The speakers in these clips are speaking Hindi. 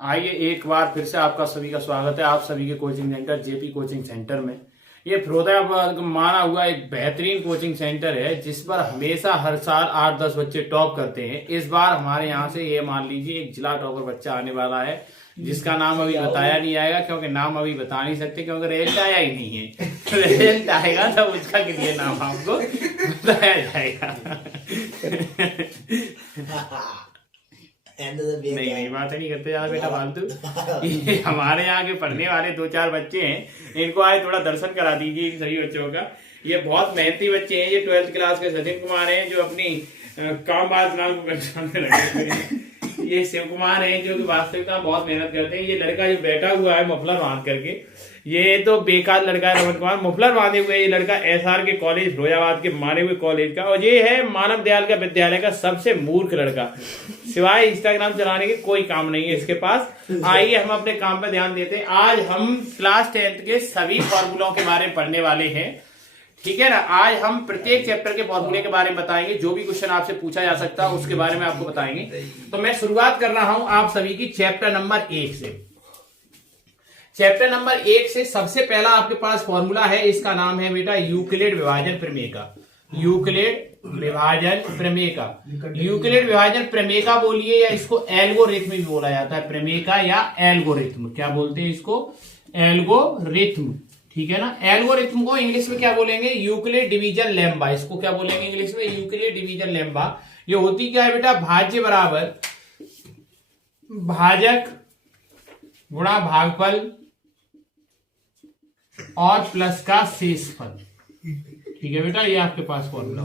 आइए एक बार फिर से आपका सभी का स्वागत है आप सभी के coaching centre JP coaching centre में। ये फिरोजाबाद का माना हुआ एक बेहतरीन कोचिंग सेंटर है जिस पर हमेशा हर साल 8-10 बच्चे टॉप करते हैं। इस बार हमारे यहाँ से ये मान लीजिए एक जिला टॉपर बच्चा आने वाला है जिसका नाम अभी बताया नहीं आएगा क्योंकि नाम अभी बता नहीं सकते क्योंकि रिजल्ट आया ही नहीं है। रिजल्ट आएगा तो उसका के नाम आपको बताया जाएगा। नहीं बात नहीं करते यार बेटा फालतू। ये हमारे यहाँ के पढ़ने वाले 2-4 बच्चे हैं, इनको आज थोड़ा दर्शन करा दीजिए सभी बच्चों का। ये बहुत मेहनती बच्चे हैं। ये 12th क्लास के सचिन कुमार हैं जो अपनी कामबाज नाम को पहचान में रखे हैं। ये शिव कुमार है जो कि वास्तविक में बहुत मेहनत करते हैं। ये लड़का जो बैठा हुआ है मफलर बांध करके, ये तो बेकार लड़का है। रमन कुमार मफलर बांधे हुए ये लड़का एसआर के कॉलेज फिरोजाबाद के माने हुए कॉलेज का, और ये है मानव दयाल का विद्यालय का सबसे मूर्ख लड़का। सिवाय इंस्टाग्राम चलाने के कोई काम नहीं है इसके पास। आइए हम अपने काम पे ध्यान देते हैं। आज हम क्लास 10th के सभी फॉर्मूलों के बारे में पढ़ने वाले हैं, ठीक है ना। आज हम प्रत्येक चैप्टर के फॉर्मूले के बारे में बताएंगे। जो भी क्वेश्चन आपसे पूछा जा सकता है उसके बारे में आपको बताएंगे। तो मैं शुरुआत कर रहा हूं आप सभी की चैप्टर नंबर 1 से। चैप्टर नंबर 1 से सबसे पहला आपके पास फॉर्मूला है, इसका नाम है बेटा यूक्लिड विभाजन प्रमेय का। यूक्लिड विभाजन प्रमेय का, यूक्लिड विभाजन प्रमेय का बोलिए या इसको एल्गोरिथम भी बोला जाता है। प्रमेय का या एल्गोरिथम क्या बोलते हैं इसको? एल्गोरिथम, ठीक है ना। एल्गोरिथम को इंग्लिश में क्या बोलेंगे? Euclid division लैम्बा। इसको क्या बोलेंगे इंग्लिश में? Euclid division लैम्बा। ये होती क्या है बेटा? भाज्य बराबर भाजक गुणा भागफल और प्लस का शेषफल, ठीक है बेटा। ये आपके पास फॉर्मूला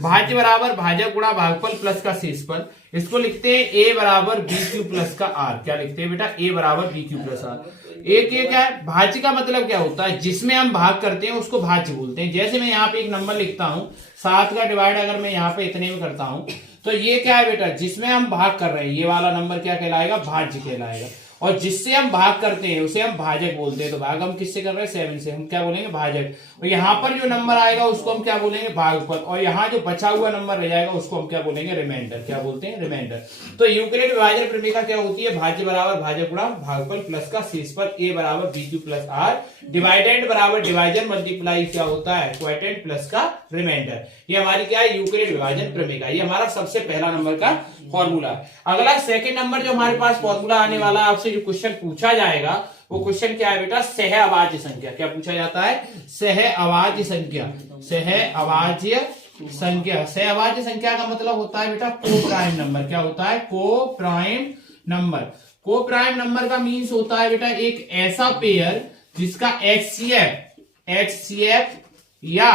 भाज्य बराबर भाजक गुणा भागफल प्लस का शेषफल। इसको लिखते हैं ए बराबर बी क्यू प्लस का आर। क्या लिखते हैं बेटा? ए बराबर बी क्यू प्लस आर। एक ये क्या है? भाज्य का मतलब क्या होता है? जिसमें हम भाग करते हैं उसको भाज्य बोलते हैं। जैसे मैं यहाँ पे एक नंबर लिखता हूं 7 का डिवाइड अगर मैं यहाँ पे इतने में करता हूं तो ये क्या है बेटा? जिसमें हम भाग कर रहे हैं ये वाला नंबर क्या कहलाएगा? भाज्य कहलाएगा। और जिससे हम भाग करते हैं उसे हम भाजक बोलते हैं। तो भाग हम किससे कर रहे हैं? 7 से। हम क्या बोलेंगे? भाजक। और यहाँ पर जो नंबर आएगा उसको हम क्या बोलेंगे? भागफल। और यहाँ जो बचा हुआ नंबर रह जाएगा उसको हम क्या बोलेंगे? रिमाइंडर। क्या बोलते हैं? रिमाइंडर। तो यूक्लिड विभाजन प्रमेय क्या होती है? भाज्य बराबर भाजक गुणा भागफल प्लस का शेषफल ए बराबर b q plus r. Dividend बराबर डिवाइजन मल्टीप्लाई क्या होता है? क्वोटिएंट प्लस का रिमाइंडर। ये हमारी क्या है? यूक्लिड विभाजन प्रमेय का। ये हमारा सबसे पहला नंबर का फॉर्मूला। अगला सेकंड नंबर जो हमारे पास फॉर्मूला आने वाला है, आपसे जो क्वेश्चन पूछा जाएगा वो क्वेश्चन क्या है बेटा? सह अभाज्य संख्या। क्या पूछा जाता है? सह अभाज्य संख्या। सह अभाज्य संख्या। सह अभाज्य संख्या का मतलब होता है बेटा को प्राइम नंबर। क्या होता है? को प्राइम नंबर। को प्राइम नंबर का मीन्स होता है बेटा एक ऐसा पेयर जिसका HCF या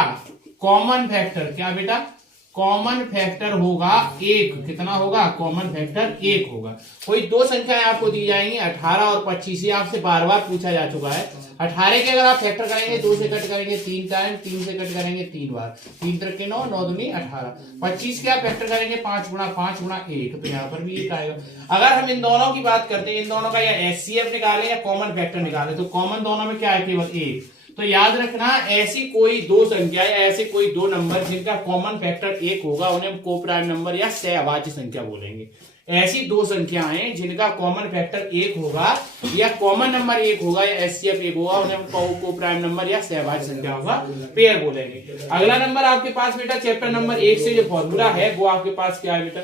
कॉमन फैक्टर, क्या बेटा? कॉमन फैक्टर होगा 1। कितना होगा? कॉमन फैक्टर 1 होगा। कोई दो संख्याएं आपको दी जाएंगी 18 और 25। ये आपसे बार बार पूछा जा चुका है। 18 के अगर आप फैक्टर करेंगे 2 से कट करेंगे 3 टाइम, 3 से कट करेंगे 3 बार, 3 3 के 9, 9 दूनी 18। 25 के आप फैक्टर करेंगे 5 गुणा 5 गुणा 1, तो यहाँ पर भी 1 आएगा। अगर हम इन दोनों की बात करते हैं, इन दोनों का या HCF निकाले या कॉमन फैक्टर निकाले, तो कॉमन दोनों में क्या है? केवल 1। तो याद रखना ऐसी कोई दो संख्या या ऐसे कोई दो नंबर जिनका कॉमन फैक्टर 1 होगा उन्हें हम को प्राइम नंबर या सहअभाज्य संख्या बोलेंगे। ऐसी दो संख्याएं जिनका कॉमन फैक्टर 1 होगा या कॉमन नंबर 1 होगा या HCF 1 होगा उन्हें हम को प्राइम नंबर या सहअभाज्य संख्या होगा पेयर बोलेंगे। अगला नंबर आपके पास बेटा चैप्टर नंबर 1 से जो फॉर्मूला है वो आपके पास क्या है बेटा?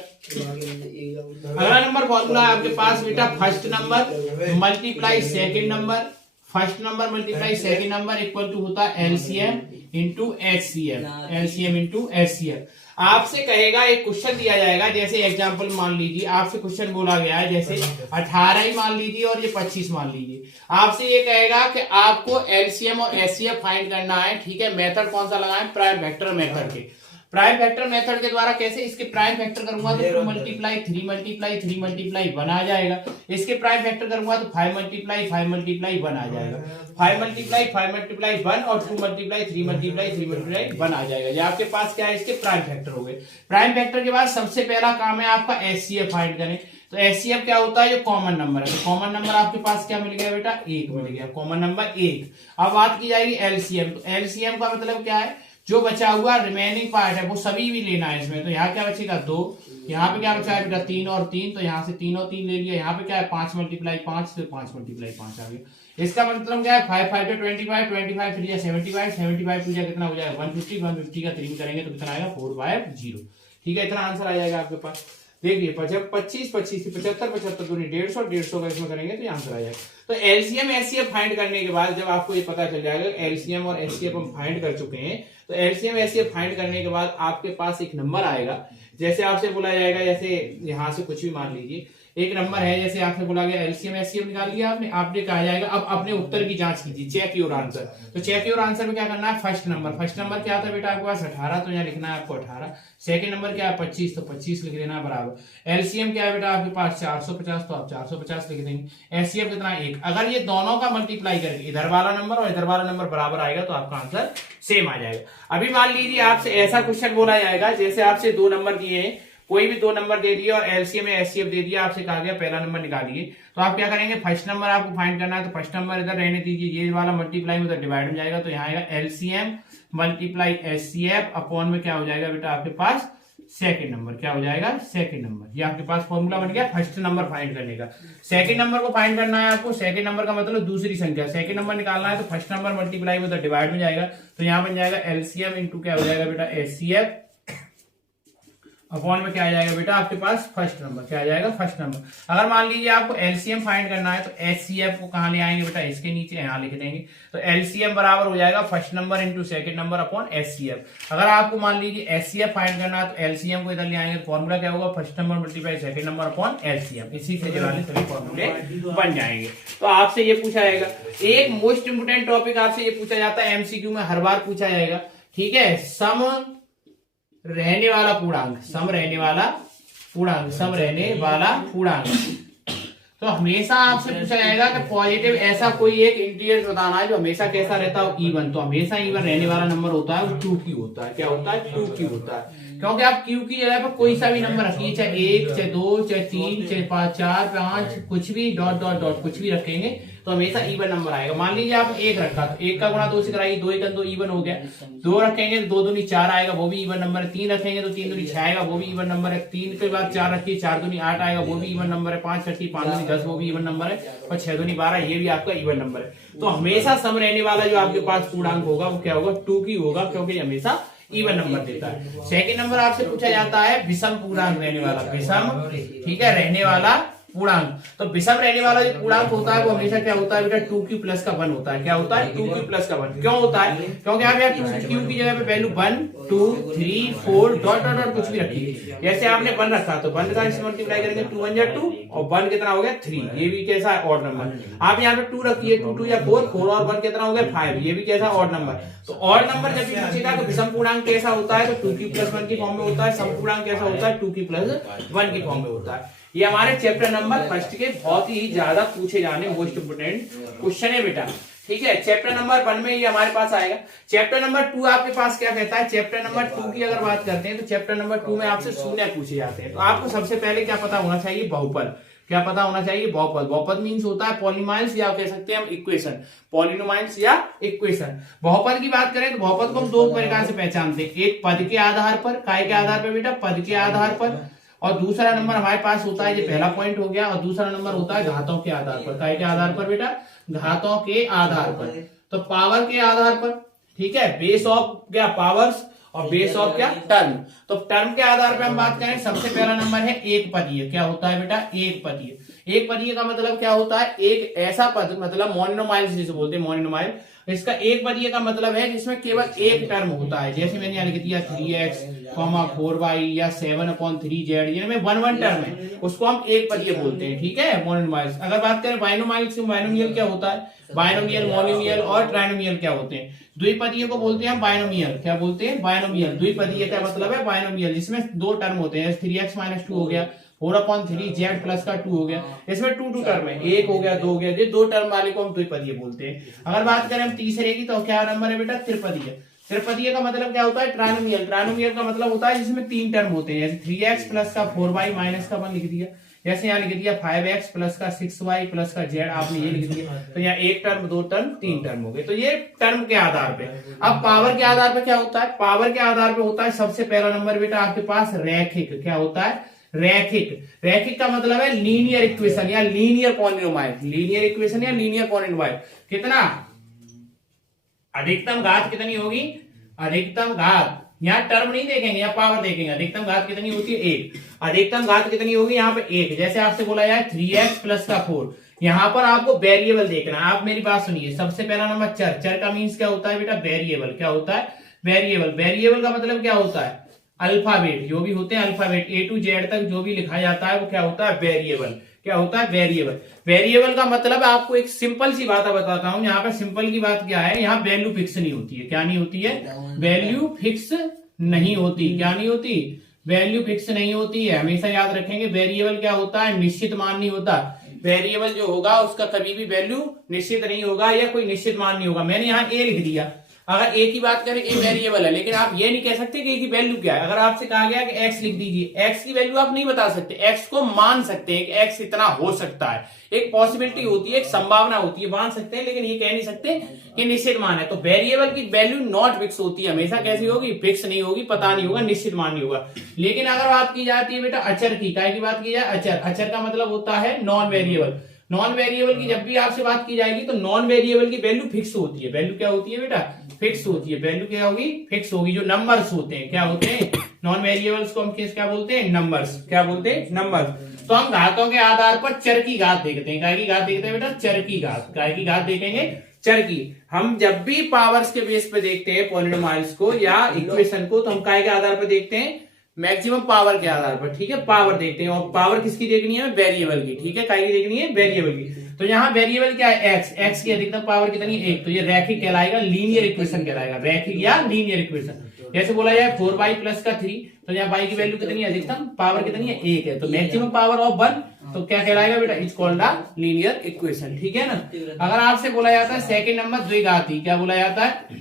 अगला नंबर फॉर्मूला है आपके पास बेटा first number multiply second number. First number multiply second number equal to होता है LCM into HCF। LCM into HCF। आपसे कहेगा एक क्वेश्चन दिया जाएगा, जैसे एग्जांपल मान लीजिए आपसे क्वेश्चन बोला गया है जैसे 18 ही मान लीजिए और ये 25 मान लीजिए। आपसे ये कहेगा कि आपको LCM और HCF फाइंड करना है, ठीक है। मेथड कौन सा लगाएं? प्राइम फैक्टर मेथड के। प्राइम फैक्टर मेथड के द्वारा कैसे? इसके प्राइम फैक्टर करूंगा तो 2 मल्टीप्लाई 3 मल्टीप्लाई 3 मल्टीप्लाई 1 आ जाएगा। इसके प्राइम फैक्टर करूंगा तो 5 मल्टीप्लाई 5 मल्टीप्लाई 1 आ जाएगा। 5 मल्टीप्लाई 5 मल्टीप्लाई 1 और 2 मल्टीप्लाई 3 मल्टीप्लाई 3 मल्टीप्लाई 1 आ जाएगा। ये आपके पास क्या है? इसके प्राइम फैक्टर हो गए। प्राइम फैक्टर के बाद सबसे पहला काम है आपका HCF फाइंड करें। तो HCF क्या होता है? जो कॉमन नंबर है। तो कॉमन नंबर आपके पास क्या मिल गया बेटा? 1 मिल गया। Common number 1। अब बात की जाएगी LCM। तो LCM का मतलब क्या है? जो बचा हुआ रिमेनिंग पार्ट है वो सभी भी लेना है इसमें। तो यहाँ क्या बचेगा 2, यहाँ पे क्या बचा है बेटा 3 और 3, तो यहाँ से 3 और 3 ले लिया। यहाँ पे क्या है 5 मल्टीप्लाई 5, तो 5 मल्टीप्लाई 5 आ गया। इसका मतलब क्या है 5 5 25, 25 3 75, 75 टू कितना हो जाएगा 150, 150 का 3 करेंगे तो कितना आएगा 450। ठीक है, इतना आंसर आ जाएगा आपके पास। देखिए 25 25 से 75, 75 दूनी 150, 150 का इसमें करेंगे तो आंसर आ जाएगा। तो एलसीएम एचसीएफ फाइंड करने के बाद जब आपको ये पता चल जाएगा एलसीएम और एचसीएफ हम फाइंड कर चुके हैं, तो एलसीएम एचसीएफ फाइंड करने के बाद आपके पास एक नंबर आएगा। जैसे आपसे बोला जाएगा, जैसे यहां से कुछ भी मान लीजिए एक नंबर है, जैसे आपसे बोला गया एलसीएम एचसीएफ निकाल लिया आपने, आपने कहा जाएगा अब अपने उत्तर की जांच कीजिए, चेक योर आंसर। तो चेक योर आंसर में क्या करना है, फर्स्ट नंबर क्या आता है बेटा आपके पास 18, तो यहाँ लिखना है आपको 18। सेकंड नंबर क्या है 25, तो 25 लिख देना बराबर। एलसीएम क्या है बेटा आपके पास 450, तो आप 450 लिख देंगे। एचसीएफ कितना 1। अगर ये दोनों का मल्टीप्लाई करके इधर वाला नंबर और इधर वाला नंबर बराबर आएगा तो आपका आंसर सेम आ जाएगा। अभी मान लीजिए आपसे ऐसा क्वेश्चन बोला जाएगा, जैसे आपसे 2 नंबर दिए हैं, कोई भी 2 नंबर दे दिया और एलसीएम में एचसीएफ दे दिया, आपसे कहा गया पहला नंबर निकालिए, तो आप क्या करेंगे फर्स्ट नंबर आपको फाइंड करना है, तो फर्स्ट नंबर इधर रहने दीजिए, ये वाला मल्टीप्लाई में उधर डिवाइड हो जाएगा, तो यहाँ आएगा एलसीएम मल्टीप्लाई एचसीएफ अपॉन में क्या हो जाएगा बेटा आपके पास सेकंड नंबर, क्या हो जाएगा सेकंड नंबर। ये आपके पास फॉर्मूला बन गया फर्स्ट नंबर फाइंड करने का। सेकंड नंबर को फाइंड करना है आपको, सेकंड नंबर का मतलब दूसरी संख्या, सेकंड नंबर निकालना है, तो फर्स्ट नंबर मल्टीप्लाई में उधर डिवाइड में जाएगा, तो यहाँ बन जाएगा एलसीएम इंटू क्या हो जाएगा बेटा एचसीएफ अपॉन में क्या आ जाएगा बेटा आपके पास फर्स्ट नंबर, क्या आ जाएगा फर्स्ट नंबर। अगर मान लीजिए आपको एलसीएम फाइंड करना है तो एचसीएफ को कहां ले आएंगे बेटा, इसके नीचे यहां लिख देंगे, तो एलसीएम बराबर हो जाएगा first number into second number upon HCF. अगर आपको मान लीजिए एचसीएफ फाइंड करना है तो एलसीएम को इधर ले आएंगे, फॉर्मूला क्या होगा first number multiply second number upon LCM. इसी से जो है सभी फॉर्मूले बन जाएंगे। तो आपसे ये पूछा जाएगा, एक मोस्ट इंपोर्टेंट टॉपिक आपसे ये पूछा जाता है एमसीक्यू में, हर बार पूछा जाएगा, ठीक है, सम रहने वाला पूर्णांक, सम रहने वाला पूर्णांक, सम रहने वाला पूर्णांक। तो हमेशा आपसे पूछा जाएगा कि पॉजिटिव ऐसा कोई एक इंटीजर बताना है जो हमेशा कैसा रहता है इवन, तो हमेशा इवन रहने वाला नंबर होता है वो 2 की होता है, क्या होता है 2 की होता है। क्योंकि आप क्यू की जगह पर कोई सा भी नंबर रखिए, चाहे 1 चाहे 2 चाहे 3 चाहे 5 4 5 कुछ भी डॉट डॉट डॉट कुछ भी रखेंगे तो हमेशा इवन नंबर आएगा। मान लीजिए आप 1 रखा तो 1 का गुणा 2 से कराइए, 2 1 2 इवन हो गया। 2 रखेंगे तो 2 दूनी 4 आएगा, वो भी इवन नंबर है। 3 रखेंगे तो 3 दूनी 6 आएगा, वो भी इवन नंबर है। 3 के बाद 4 रखिए, 4 दूनी 8 आएगा, वो भी इवन नंबर है। 5 रखिए, 5 दूनी 10, वो भी इवन नंबर है। और 6 दूनी 12, ये भी आपका इवन नंबर है। तो हमेशा सम रहने वाला जो आपके पास पूर्णांक होगा वो क्या होगा 2 की होगा, क्योंकि हमेशा इवन नंबर देता है। सेकंड नंबर आपसे पूछा जाता है विषम पूर्णांक रहने वाला, विषम, ठीक है, रहने वाला पूर्णांक। तो विषम रहने वाला जो पूर्णांक होता है वो हमेशा क्या होता है बेटा 2 क्यू प्लस का 1 होता है। क्या होता है 2 क्यू प्लस का 1। क्यों होता है, क्योंकि आप यहाँ क्यू की जगह पे वैल्यू 1 2 3 4 डॉट डॉट डॉट कुछ भी रखिए। जैसे आपने 1 रखा तो 1 का इससे मल्टीप्लाई करेंगे 2 1 2 और 1 कितना हो गया 3, ये भी कैसा है ऑड नंबर। आप यहाँ पे 2 रखिए, 2 2 या 4 4 और 1 कितना हो गया 5, ये भी कैसा ऑड नंबर। तो ऑड नंबर जब भी पूछेगा तो विषम पूर्णांक कैसा होता है तो 2 की प्लस 1 की फॉर्म में होता है। सम पूर्णांक कैसा होता है 2 की प्लस 1 की फॉर्म में होता है। ये हमारे चैप्टर नंबर फर्स्ट के बहुत ही ज्यादा पूछे जाने मोस्ट इंपोर्टेंट क्वेश्चन है बेटा, ठीक है। चैप्टर नंबर 1 में ये हमारे पास आएगा। चैप्टर नंबर 2 आपके पास क्या कहता है, चैप्टर नंबर 2 की अगर बात करते हैं तो चैप्टर नंबर 2 में आपसे शून्य पूछे जाते हैं। तो आपको सबसे पहले क्या पता होना चाहिए, बहुपद। क्या पता होना चाहिए, बहुपद। बहुपद मींस होता है पॉलिनोमियल्स या कह सकते हैं हम इक्वेशन, पॉलिनोमियल्स या इक्वेशन। बहुपद की बात करें तो बहुपद को हम 2 प्रकार से पहचानते हैं, एक पद के आधार पर, काय के आधार पर बेटा, पद के आधार पर, और दूसरा नंबर हमारे पास होता है, ये पहला पॉइंट हो गया, और दूसरा नंबर होता है घातों के आधार पर। काय के आधार पर बेटा, घातों के आधार पर। तो पावर के आधार पर, ठीक है, बेस ऑफ क्या पावर्स और बेस ऑफ क्या टर्म। तो टर्म के आधार पर हम बात करें, सबसे पहला नंबर है एक पदीय। क्या होता है बेटा, एक पदीय। एक पदीय का मतलब क्या होता है, एक ऐसा पद, मतलब मोनोमाइल्स जिसे बोलते हैं, मोनोमाइल। इसका एक पदीय का मतलब है जिसमें केवल एक टर्म होता है। जैसे मैंने यहाँ लिख दिया 3x 4y या 7/3z, जिनमें 1 टर्म है, उसको हम एक पदीय बोलते हैं, ठीक है, मोनोमाइल्स। अगर बात करें बाइनोमाइल्स, बाइनोमियल क्या होता है, बाइनोमियल, मोनोमियल और ट्राइनोमियल क्या होते हैं, द्विपदीय को बोलते हैं हम बाइनोमियल। क्या बोलते हैं, बाइनोमियल। द्विपदीय का मतलब है बाइनोमियल, जिसमें 2 टर्म होते हैं, 3x - 2 हो गया, 4/3z प्लस का 2 हो गया, इसमें 2 टर्म है, 1 हो गया 2 हो गया, ये 2 टर्म वाले को हम द्विपदीय बोलते हैं। अगर बात करें हम तीसरे की तो क्या नंबर है बेटा, त्रिपदीय। त्रिपदीय का मतलब क्या होता है, ट्राइनोमियल। ट्राइनोमियल का मतलब होता है जिसमें 3 टर्म होते हैं, जैसे 3x प्लस का 4y माइनस का 1 लिख दिया, जैसे यहाँ लिख दिया 5x प्लस का 6y प्लस का z, आपने ये लिख दिया, तो यहाँ एक टर्म, दो टर्म, तीन टर्म हो गए। तो ये टर्म के आधार पे। अब पावर के आधार पे क्या होता है? पावर के आधार पे होता है सबसे पहला नंबर बेटा आपके पास रैखिक। क्या होता है? रैखिक। रैखिक का मतलब है लीनियर इक्वेशन या लीनियर पॉलिनोमाइड। लीनियर इक्वेशन या लीनियर पॉलिनोमाइड कितना? अधिकतम घात कितनी होगी? अधिकतम घात, यहाँ टर्म नहीं देखेंगे, यहाँ पावर देखेंगे। अधिकतम घात कितनी होती है? एक। अधिकतम घात कितनी होगी यहाँ पे? एक। जैसे आपसे बोला जाए 3x प्लस का 4, यहाँ पर आपको वेरिएबल देखना है। आप मेरी बात सुनिए, सबसे पहला नंबर चर। चर का मीन्स क्या होता है बेटा? वेरिएबल। क्या होता है? वेरिएबल। वेरिएबल का मतलब क्या होता है? अल्फाबेट, जो भी होते हैं अल्फाबेट A to Z तक जो भी लिखा जाता है वो क्या होता है? वेरिएबल। क्या होता है? वेरिएबल। वेरिएबल का मतलब आपको एक सिंपल सी बात बताता हूं। यहाँ पे सिंपल की बात क्या है? यहाँ वैल्यू फिक्स नहीं होती है। क्या नहीं होती है? वैल्यू फिक्स नहीं होती। क्या नहीं होती? वैल्यू फिक्स नहीं होती है। हमेशा याद रखेंगे, वेरिएबल क्या होता है? निश्चित मान नहीं होता। वेरिएबल जो होगा उसका कभी भी वैल्यू निश्चित नहीं होगा या कोई निश्चित मान नहीं होगा। मैंने यहाँ ए लिख दिया, अगर ए की बात करें, ए वेरिएबल है, लेकिन आप ये नहीं कह सकते कि ए की वैल्यू क्या है। अगर आपसे कहा गया कि एक्स लिख दीजिए, एक्स की वैल्यू आप नहीं बता सकते, एक्स को मान सकते हैं कि एक्स इतना हो सकता है। एक पॉसिबिलिटी होती है, एक संभावना होती है, मान सकते हैं, लेकिन ये कह नहीं सकते कि निश्चित मान है। तो वेरिएबल की वैल्यू नॉट फिक्स होती है, हमेशा कैसी होगी? फिक्स नहीं होगी, पता नहीं होगा, निश्चित मान नहीं होगा। लेकिन अगर बात की जाती है बेटा अचर की, काय की बात की जाए? अचर। अचर का मतलब होता है नॉन वेरिएबल। नॉन वेरिएबल की जब भी आपसे बात की जाएगी तो नॉन वेरिएबल की वैल्यू फिक्स होती है। वैल्यू क्या होती है बेटा? फिक्स होती है। वैल्यू क्या होगी? फिक्स होगी। जो नंबर्स होते हैं, क्या होते हैं? नॉन वेरिएबल्स को हम क्या बोलते हैं? नंबर्स। क्या बोलते हैं? नंबर्स। तो हम घातों के आधार पर चर की घात देखते हैं। काय की घात देखते हैं बेटा? चर की घात। काय की घात देखेंगे? चर की। हम जब भी पावर्स के बेस पे देखते हैं पॉलिनोमाइल्स को या इक्वेशन को, तो हम काय के आधार पर देखते हैं? मैक्सिमम पावर के आधार पर। ठीक है, पावर देखते हैं। और पावर किसकी देखनी है? वेरिएबल की। ठीक है, काय की देखनी है? वेरिएबल की। तो यहाँ वेरिएबल क्या है? एक्स। एक्स की अधिकतम पावर कितनी है? एक। तो ये रैखिक कहलाएगा, लीनियर इक्वेशन कहलाएगा। रैखिक या लीनियर इक्वेशन। जैसे बोला जाए 4y प्लस का 3, तो यहाँ y की वैल्यू कितनी है? अधिकतम पावर कितनी है? एक है। तो मैक्सिमम पावर ऑफ 1, तो क्या कहलाएगा बेटा? Is called a linear equation. ठीक है ना। अगर आपसे बोला जाता है सेकंड नंबर द्विघाती, क्या बोला जाता है?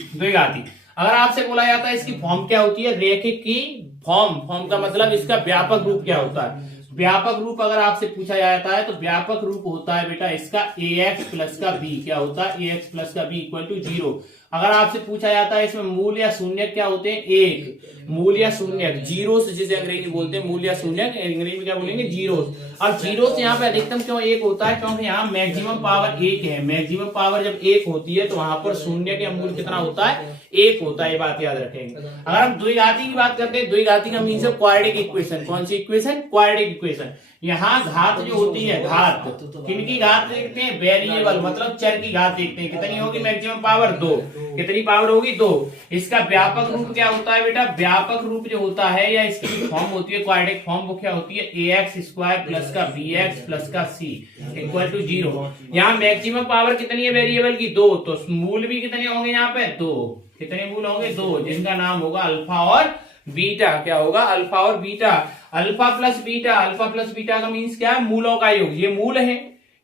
द्विघाती। अगर आपसे बोला जाता है इसकी फॉर्म क्या होती है? रैखिक की फॉर्म। फॉर्म का मतलब इसका व्यापक रूप क्या होता है? व्यापक रूप अगर आपसे पूछा जाता है तो व्यापक रूप होता है बेटा इसका ax प्लस का b। क्या होता है? ax प्लस का b इक्वल टू 0। अगर आपसे पूछा जाता है इसमें मूल या शून्य क्या होते हैं? एक। मूल या शून्य, जीरोस जिसे अंग्रेजी में बोलते हैं, मूल या शून्य अंग्रेजी में क्या बोलेंगे? जीरोस। अब जीरोस यहाँ पे अधिकतम क्यों एक होता है? क्योंकि यहाँ मैक्सिमम पावर एक है। मैक्सिमम पावर जब एक होती है तो वहां पर शून्य का मूल कितना होता है? एक होता है। ये बात याद रखेंगे। अगर हम द्विघाती की बात करते हैं, द्विघाती का मीन्स है क्वाड्रेटिक इक्वेशन। कौन सी इक्वेशन? Quadratic equation. यहाँ घात जो होती है, घात किनकी घात देखते हैं? वेरिएबल, मतलब चर की घात देखते हैं। कितनी होगी? Maximum power 2। कितनी पावर होगी? 2। इसका व्यापक रूप क्या होता है बेटा? व्यापक रूप जो होता है या इसकी फॉर्म होती है क्वाड्रेटिक फॉर्म, वो क्या होती है? ax स्क्वायर प्लस का bx प्लस का c इक्वल टू 0। यहाँ मैक्सिमम पावर कितनी है वेरिएबल की? 2। तो मूल भी कितने होंगे यहाँ पे? 2। कितने मूल होंगे? 2, जिनका नाम होगा अल्फा और बीटा। क्या होगा? अल्फा और beta. Alpha plus beta. Alpha plus beta का मीन्स क्या है? मूलों का योग। ये मूल है,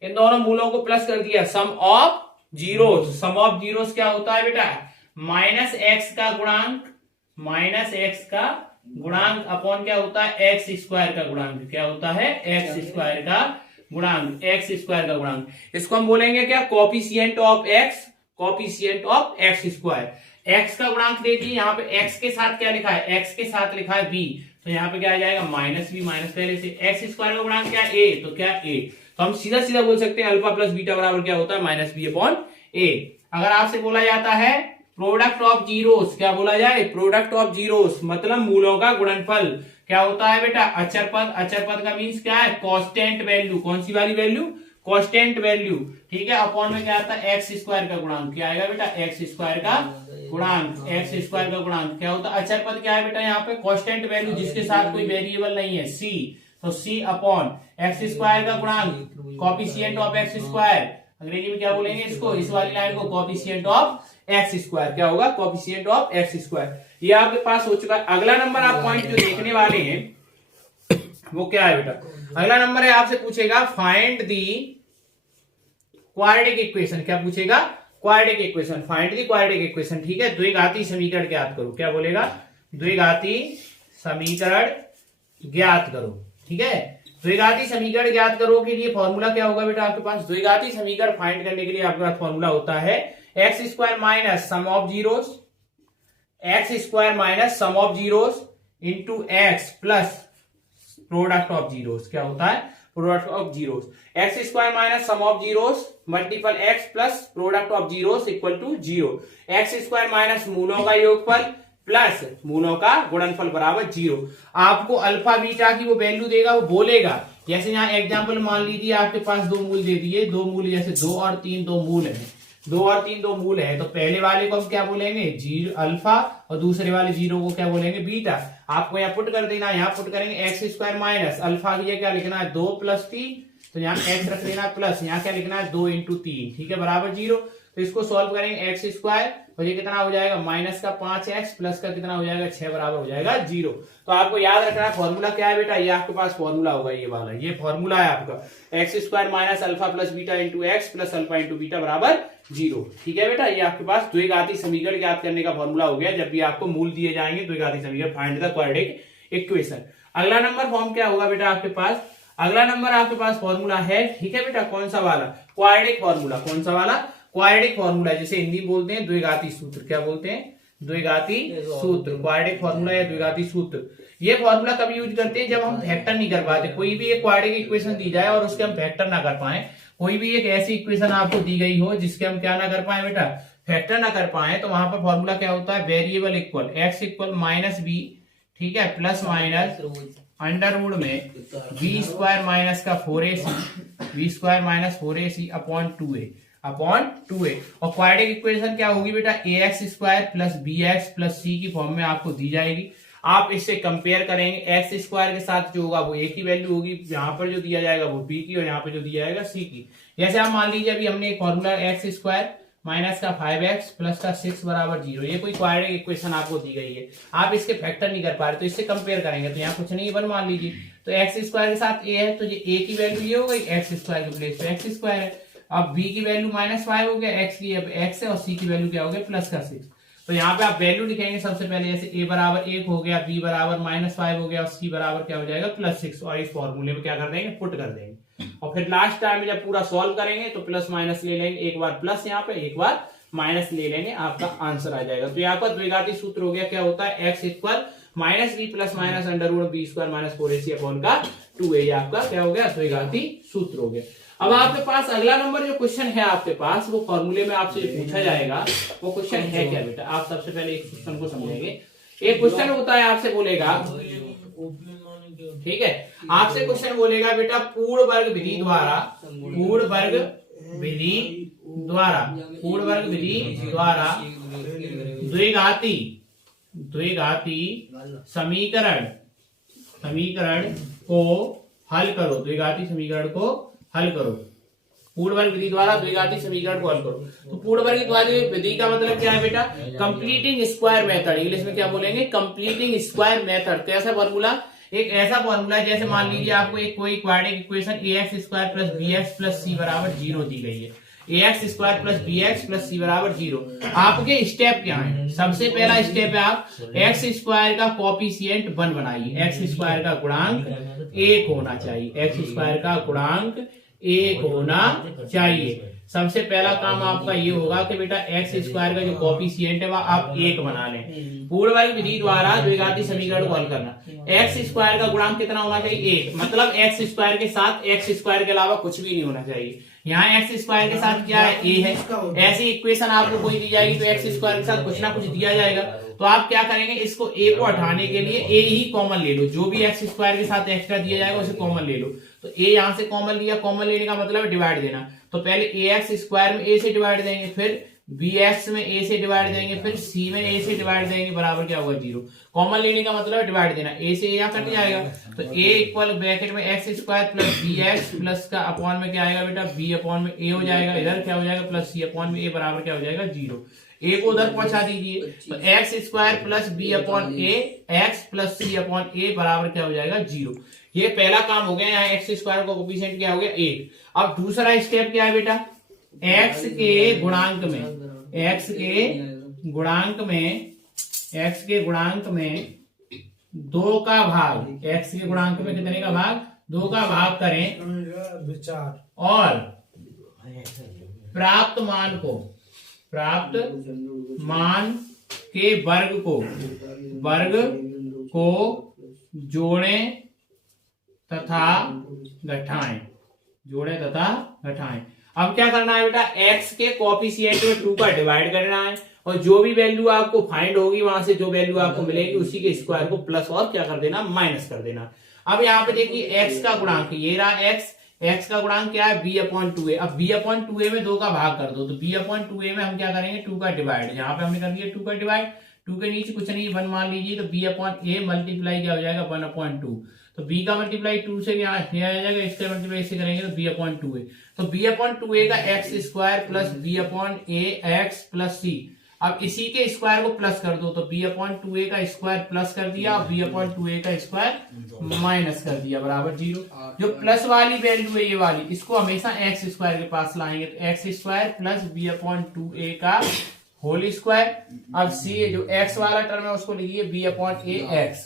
इन दोनों मूलों को प्लस कर दिया। Sum of zeros. Sum of zeros क्या होता है बेटा? माइनस एक्स का गुणांक, माइनस एक्स का गुणांक अपॉन क्या होता है? एक्स स्क्वायर का गुणांक। क्या होता है? एक्स स्क्वायर का गुणांक। एक्स स्क्वायर का गुणांक, इसको हम बोलेंगे क्या? Coefficient of x. Coefficient of x square. X का गुणांक देखिए, यहाँ पे एक्स के साथ क्या लिखा है? एक्स के साथ लिखा है बी, तो यहाँ पे क्या आ जाएगा? Minus B. माइनस पहले से एक्स स्क्वायर का गुणांक क्या? ए, तो क्या? ए। तो हम सीधा सीधा बोल सकते हैं अल्फा प्लस बीटा बराबर क्या होता है? माइनस बी अपॉन ए। अगर आपसे बोला जाता है प्रोडक्ट ऑफ जीरोस, क्या बोला जाए? प्रोडक्ट ऑफ जीरोस मतलब मूलों का गुणनफल। क्या होता है बेटा? अचर पद। अचर पद का मीन्स क्या है? Constant value. कौन सी वाली वैल्यू? Constant value. ठीक है, अपॉन में क्या आता है? एक्स स्क्वायर का गुणांक। क्या आएगा बेटा? एक्स स्क्वायर का गुणांक। एक्स स्क्वायर का गुणांक क्या होता है? अचर पद क्या है बेटा? यहाँ पे कांस्टेंट वैल्यू जिसके साथ कोई वेरिएबल नहीं है, सी। तो सी अपॉन एक्स स्क्वायर का गुणांक, कोफिशिएंट ऑफ एक्स स्क्वायर। अंग्रेजी में क्या बोलेंगे इसको? इस वाली लाइन को कोफिशिएंट ऑफ एक्स स्क्वायर। क्या होगा? Coefficient of x square. ये आपके पास हो चुका है। अगला नंबर आप पॉइंट जो देखने वाले हैं वो क्या है बेटा? अगला नंबर है, आपसे पूछेगा फाइंड दी क्वाड्रेटिक इक्वेशन। क्या पूछेगा? Quadratic equation. Find the quadratic equation. ठीक है, द्विघाती समीकरण ज्ञात करो। क्या बोलेगा? द्विघाती समीकरण ज्ञात करो। ठीक है, द्विघाती समीकरण ज्ञात करो के लिए फॉर्मूला क्या होगा बेटा आपके पास? द्विघाती समीकरण फाइंड करने के लिए आपके पास फॉर्मूला होता है x square minus sum of zeros, x square minus sum of zeros into x plus product of zeros. क्या होता है? Product of zeros. X square minus sum of zeros multiple x plus product of zeros equal to 0। X square minus मूलों का योगफल प्लस मूलों का गुणनफल बराबर 0। आपको अल्फा बीटा की वो वैल्यू देगा, वो बोलेगा। जैसे यहाँ एग्जांपल मान लीजिए आपके पास दो मूल दे दिए, दो मूल जैसे 2 और 3 दो मूल है, 2 और 3 दो मूल है, तो पहले वाले को हम क्या बोलेंगे? जीरो अल्फा, और दूसरे वाले जीरो को क्या बोलेंगे? बीटा। आपको यहाँ पुट कर देना, यहाँ पुट करेंगे एक्स स्क्वायर माइनस अल्फा की क्या लिखना है? 2 + 3, तो यहाँ एक्स रख देना प्लस, यहाँ क्या लिखना है? 2 × 3, ठीक है, बराबर 0। तो इसको सॉल्व करेंगे एक्स स्क्वायर, और ये कितना हो जाएगा? माइनस का 5x प्लस का कितना हो जाएगा? 6 बराबर हो जाएगा 0। तो आपको याद रखना फॉर्मूला क्या है बेटा? ये आपके पास फॉर्मूला होगा, ये वाला, ये फॉर्मूला है आपका x square minus alpha plus beta into x plus alpha into beta बराबर 0। ठीक है बेटा, ये आपके पास द्विघाती समीकरण ज्ञात करने का फॉर्मूला हो गया जब भी आपको मूल दिए जाएंगे द्विघाती समीकरण, फाइंड द क्वाड्रेटिक इक्वेशन। अगला नंबर फॉर्म क्या होगा बेटा आपके पास? अगला नंबर आपके पास फॉर्मूला है, ठीक है बेटा, कौन सा वाला? Quadratic formula. कौन सा वाला? क्वाड्रेटिक फॉर्मूला, जिसे हिंदी में बोलते हैं द्विघाती सूत्र। क्या बोलते हैं? द्विघाती सूत्र, क्वाड्रेटिक फॉर्मूला या द्विघाती सूत्र। ये फॉर्मूला कब यूज करते हैं? जब हम फैक्टर नहीं कर पाते, कोई भी एक क्वाड्रेटिक इक्वेशन दी जाए और उसके हम फैक्टर ना कर पाए, कोई भी एक ऐसी इक्वेशन आपको दी गई हो जिसके हम क्या ना कर पाए बेटा? फैक्टर ना कर पाए, तो वहां पर फॉर्मूला क्या होता है? Variable equal x equal minus b, ठीक है, प्लस माइनस अंडर रूट में बी स्क्वायर माइनस का 4ac, b square minus 4ac upon 2a upon 2a। और क्वाड्रेटिक इक्वेशन क्या होगी बेटा? ax square plus bx plus c की फॉर्म में आपको दी जाएगी। आप इससे कंपेयर करेंगे, एक्स स्क्वायर के साथ जो होगा वो a की वैल्यू होगी, यहाँ पर जो दिया जाएगा वो b की, और यहाँ पर जो दिया जाएगा c की। जैसे आप मान लीजिए अभी हमने एक फॉर्मूला एक्स स्क्वायर माइनस का 5x प्लस का 6 बराबर 0, ये कोई क्वाड्रेटिक इक्वेशन आपको दी गई है, आप इसके फैक्टर नहीं कर पा रहे, तो इससे कंपेयर करेंगे तो यहाँ कुछ नहीं, वन मान लीजिए, तो एक्स स्क्वायर के साथ a है, तो ये a की वैल्यू ये हो गई, एक्स स्क्वायर के प्लेस पे एक्स स्क्वायर है। अब b की वैल्यू -5 हो गया, x की अब x है, और c की वैल्यू क्या हो गया? प्लस का 6। तो यहाँ पे आप वैल्यू लिखेंगे सबसे पहले, जैसे a बराबर 1 हो गया, b बराबर -5 हो गया, और c बराबर क्या हो जाएगा? +6, और इस फॉर्मूले में क्या कर देंगे? पुट कर देंगे। और फिर लास्ट टाइम में जब पूरा सॉल्व करेंगे तो प्लस माइनस ले लेंगे, एक बार प्लस यहाँ पे, एक बार माइनस ले लेंगे, आपका आंसर आ जाएगा। तो यहाँ पर द्विघाती सूत्र हो गया, क्या होता है? X equal minus b plus minus under root b square minus 4ac upon का 2a, आपका क्या हो गया? द्विघाती सूत्र हो गया। अब आपके पास अगला नंबर जो क्वेश्चन है आपके पास, वो फॉर्मूले में आपसे जो पूछा जाएगा वो क्वेश्चन है क्या बेटा? आप सबसे पहले एक क्वेश्चन को समझेंगे। एक क्वेश्चन होता है, आपसे बोलेगा, ठीक है, आपसे क्वेश्चन बोलेगा बेटा पूर्ण वर्ग विधि द्वारा, पूर्ण वर्ग विधि द्वारा, पूर्ण वर्ग विधि द्वारा द्विघाती समीकरण को हल करो, द्विघाती समीकरण को हल करो, पूर्ण वर्ग विधि द्वारा द्विघाती समीकरण को हल करो। तो पूर्ण वर्ग विधि का मतलब क्या है बेटा? कंप्लीटिंग स्क्वायर मेथड, इंग्लिश में क्या बोलेंगे? Completing square method. कैसा फॉर्मूला? एक ऐसा फॉर्मूला है, जैसे मान लीजिए आपको एक कोई quadratic equation ax square plus bx plus c बराबर 0 दी गई है, ax square plus bx plus c बराबर 0। आपके स्टेप क्या है? सबसे पहला स्टेप है, आप एक्स स्क्वायर का कोएफिशिएंट 1 बनाइए, एक्स स्क्वायर का गुणांक 1 होना चाहिए, एक्स स्क्वायर का गुणांक 1 होना चाहिए। सबसे पहला काम आपका ये होगा कि बेटा एक्स स्क्वायर का जो कोएफिशिएंट है वह आप 1 बना लें। पूर्ण वर्ग विधि द्वारा द्विघाती समीकरण को हल करना, एक्स स्क्वायर का गुणांक कितना होना चाहिए? 1, मतलब एक्स स्क्वायर के साथ एक्स स्क्वायर के अलावा कुछ भी नहीं होना चाहिए। यहाँ एक्स स्क्वायर के साथ क्या है? a है। ऐसी इक्वेशन आपको कोई दी जाएगी तो एक्स स्क्वायर के साथ कुछ ना कुछ दिया जाएगा, तो आप क्या करेंगे? इसको a को हटाने के लिए a ही कॉमन ले लो, जो भी एक्स स्क्वायर के साथ एक्स्ट्रा दिया जाएगा उसे कॉमन ले लो। तो a यहाँ से कॉमन लिया, कॉमन लेने का मतलब है डिवाइड देना, तो पहले ax स्क्वायर में a से डिवाइड देंगे, फिर bx में a से डिवाइड देंगे, फिर c में a से डिवाइड देंगे, बराबर क्या होगा? 0। कॉमन लेने का मतलब है डिवाइड देना, a से यहाँ कट जाएगा, तो a इक्वल ब्रैकेट में x square plus bx plus का अपॉन में क्या आएगा बेटा? b अपॉन में a हो जाएगा, इधर क्या हो जाएगा? प्लस c अपॉन में a बराबर क्या हो जाएगा? 0। a को उधर पहुंचा दीजिए, तो x square plus b upon a x plus c upon a बराबर क्या हो जाएगा? 0। ये पहला काम हो गया, यहाँ एक्स स्क्वायर का कोएफिशिएंट क्या हो गया? 1। अब दूसरा स्टेप क्या है बेटा? एक्स के गुणांक में, एक्स के गुणांक में 2 का भाग, एक्स के गुणांक में कितने का भाग? 2 का भाग करें विचार और प्राप्त मान के वर्ग को जोड़ें तथा घटाएं। अब क्या करना है बेटा, x के कोएफिशिएंट में 2 का डिवाइड करना है और जो भी वैल्यू आपको फाइंड होगी वहां से जो वैल्यू आपको मिलेगी उसी के स्क्वायर को प्लस और क्या कर देना, माइनस कर देना। अब यहाँ पे देखिए x का गुणांक ये रहा, x का गुणांक क्या है b/2a। अब b/2a में 2 का भाग कर दो तो b/2a में हम क्या करेंगे 2 का डिवाइड, यहाँ पे हमने कर दिया 2 का डिवाइड, 2 के नीचे कुछ नहीं 1 मान लीजिए तो b/a मल्टीप्लाई क्या हो जाएगा 1/2, तो b का मल्टीप्लाई 2 से यहाँ आ जाएगा, इसका मल्टीप्लाई इससे करेंगे तो b/2a, तो b/2a का x square plus b/a x plus c। अब इसी के स्क्वायर को प्लस कर दो तो b/2a का स्क्वायर प्लस कर दिया, b/2a का स्क्वायर माइनस कर दिया बराबर 0। जो प्लस वाली वैल्यू है ये वाली, इसको हमेशा x स्क्वायर के पास लाएंगे तो x स्क्वायर प्लस b/2a का होल स्क्वायर। अब c जो x वाला टर्म है उसको लिखिए b/a x।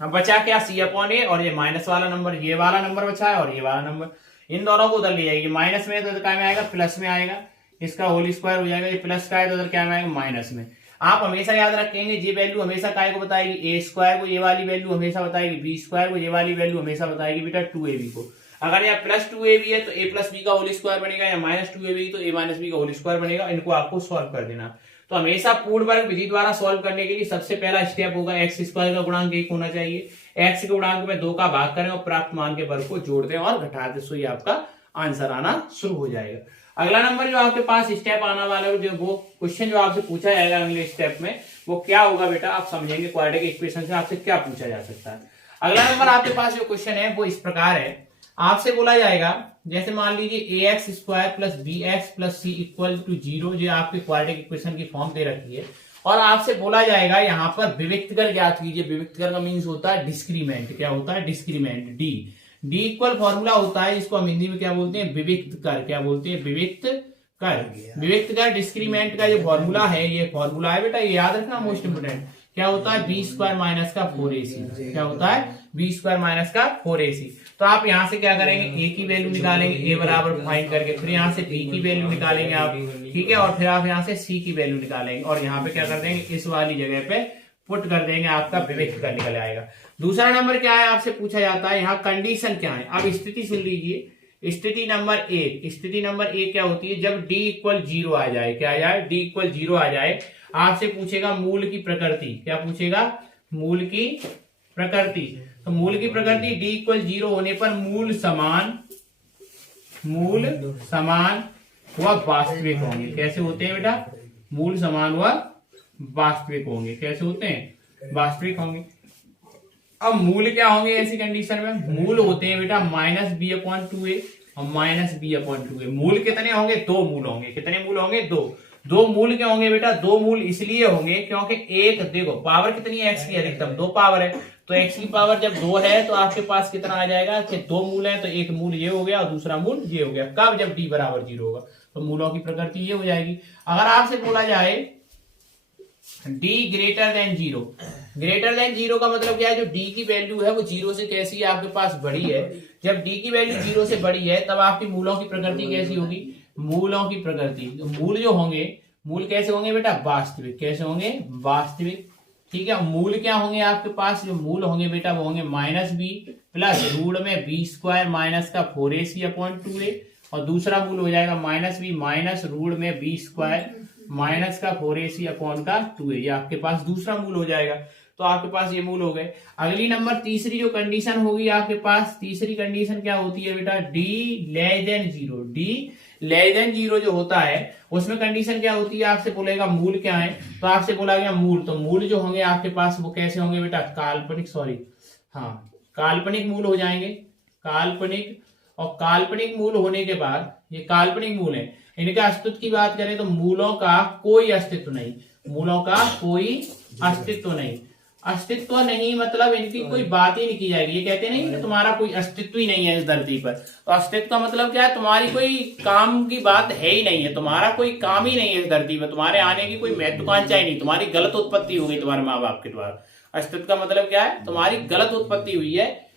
अब बचा क्या c/a और ये माइनस वाला नंबर, ये वाला नंबर बचा है और ये वाला नंबर, इन दोनों को उधर ले जाएगी, माइनस में तो क्या में आएगा प्लस में आएगा, इसका होल स्क्वायर हो जाएगा, ये प्लस का है तो उधर क्या में आएगा माइनस में। आप हमेशा याद रखेंगे ये वैल्यू हमेशा काय को बताएगी, a स्क्वायर को ये वाली वैल्यू हमेशा बताएगी, b स्क्वायर को ये वाली वैल्यू हमेशा बताएगी बेटा 2ab को। अगर यहाँ प्लस 2ab है तो a प्लस बी का होल स्क्वायर बनेगा, या माइनस 2ab तो a माइनस बी का होल स्क्वायर बनेगा। इनको आपको सॉल्व कर देना। तो हमेशा पूर्ण वर्ग विधि द्वारा सॉल्व करने के लिए सबसे पहला स्टेप होगा x स्क्वायर का गुणांक 1 होना चाहिए, x के गुणांक में 2 का भाग करें और प्राप्त मान के वर्ग को जोड़ दें और घटा दें, सो ये आपका आंसर आना शुरू हो जाएगा। अगला नंबर जो आपके पास स्टेप आना वाला है, जो वो क्वेश्चन जो आपसे पूछा जाएगा अगले स्टेप में, वो क्या होगा बेटा आप समझेंगे क्वाड्रेटिक इक्वेशन से आपसे क्या पूछा जा सकता है। अगला नंबर आपके पास जो क्वेश्चन है वो इस प्रकार है, आपसे बोला जाएगा जैसे मान लीजिए ax square plus bx plus c equal to 0, जो आपके क्वाड्रेटिक इक्वेशन की फॉर्म दे रखी है, और आपसे बोला जाएगा यहाँ पर विविक्त कर ज्ञात कीजिए। विविक्त कर का मीन्स होता है डिस्क्रीमेंट, क्या होता है डिस्क्रीमेंट, डी इक्वल फॉर्मूला होता है, इसको हम हिंदी में क्या बोलते हैं विविक्त कर, क्या बोलते हैं विविक्त कर। विविक्त कर डिस्क्रीमेंट का जो फॉर्मूला है, ये फॉर्मूला है बेटा, ये याद रखना मोस्ट इंपोर्टेंट, क्या होता है बी स्क्वायर माइनस का 4ac, क्या होता है बी स्क्वायर माइनस का 4ac। तो आप यहां से क्या करेंगे a की वैल्यू निकालेंगे, a बराबर फाइंड करके, फिर यहाँ से b की वैल्यू निकालेंगे आप, ठीक है, और फिर आप यहाँ से c की वैल्यू निकालेंगे और यहाँ पे क्या कर देंगे इस वाली जगह पे पुट कर देंगे, आपका विविक्त कर निकल आएगा। दूसरा नंबर क्या है आपसे पूछा जाता है, यहाँ कंडीशन क्या है। अब स्थिति सुन लीजिए, स्थिति नंबर एक क्या होती है, जब d इक्वल 0 आ जाए, क्या आ जाए d इक्वल 0 आ जाए, आपसे पूछेगा मूल की प्रकृति, क्या पूछेगा मूल की प्रकृति। तो मूल की प्रकृति d इक्वल 0 होने पर मूल समान व वास्तविक होंगे। कैसे होते हैं बेटा, मूल समान व वास्तविक होंगे, कैसे होते हैं वास्तविक होंगे। अब मूल क्या होंगे ऐसी कंडीशन में, मूल होते हैं बेटा -b/2a और -b/2a। मूल कितने होंगे, 2 मूल होंगे, कितने मूल होंगे, 2 मूल क्या होंगे बेटा, 2 मूल इसलिए होंगे क्योंकि एक देखो पावर कितनी है x की, अधिकतम 2 पावर है, तो x की पावर जब 2 है तो आपके पास कितना आ जाएगा कि 2 मूल है, तो एक मूल ये हो गया और दूसरा मूल ये हो गया। कब, जब d बराबर 0 होगा, तो मूलों की प्रकृति ये हो जाएगी। अगर आपसे बोला जाए d ग्रेटर देन 0 का मतलब क्या है, जो d की वैल्यू है वो 0 से कैसी है आपके पास बड़ी है, जब d की वैल्यू 0 से बड़ी है तब आपकी मूलों की प्रकृति कैसी होगी, मूलों की प्रकृति, तो मूल जो होंगे, मूल कैसे होंगे बेटा वास्तविक, कैसे होंगे वास्तविक, ठीक है। मूल क्या होंगे आपके पास, जो मूल होंगे बेटा वो होंगे -b प्लस रूट में b स्क्वायर माइनस का 4ac/2a, और दूसरा मूल हो जाएगा -b माइनस रूट में b स्क्वायर माइनस का 4ac/2a, ये आपके पास दूसरा मूल हो जाएगा। तो आपके पास ये मूल हो गए। अगली नंबर तीसरी जो कंडीशन होगी आपके पास, तीसरी कंडीशन क्या होती है बेटा, d लेस देन 0 जो होता है उसमें कंडीशन क्या होती है, आपसे बोलेगा मूल क्या है, तो आपसे बोला गया मूल, तो मूल जो होंगे आपके पास वो कैसे होंगे बेटा, काल्पनिक मूल हो जाएंगे, काल्पनिक। और काल्पनिक मूल होने के बाद, ये काल्पनिक मूल है, इनके अस्तित्व की बात करें तो मूलों का कोई अस्तित्व नहीं, मूलों का कोई अस्तित्व नहीं मतलब इनकी कोई बात ही नहीं की जाएगी। ये कहते नहीं कि तुम्हारा कोई अस्तित्व ही नहीं है इस धरती पर, तो अस्तित्व का मतलब क्या है, तुम्हारी कोई काम की बात है ही नहीं है, तुम्हारा कोई काम ही नहीं है इस धरती पर, तुम्हारे आने की कोई महत्वाकांक्षा ही नहीं, तुम्हारी गलत उत्पत्ति हो गई तुम्हारे माँ बाप के द्वारा। अस्तित्व का मतलब क्या है, तुम्हारी गलत उत्पत्ति हुई है,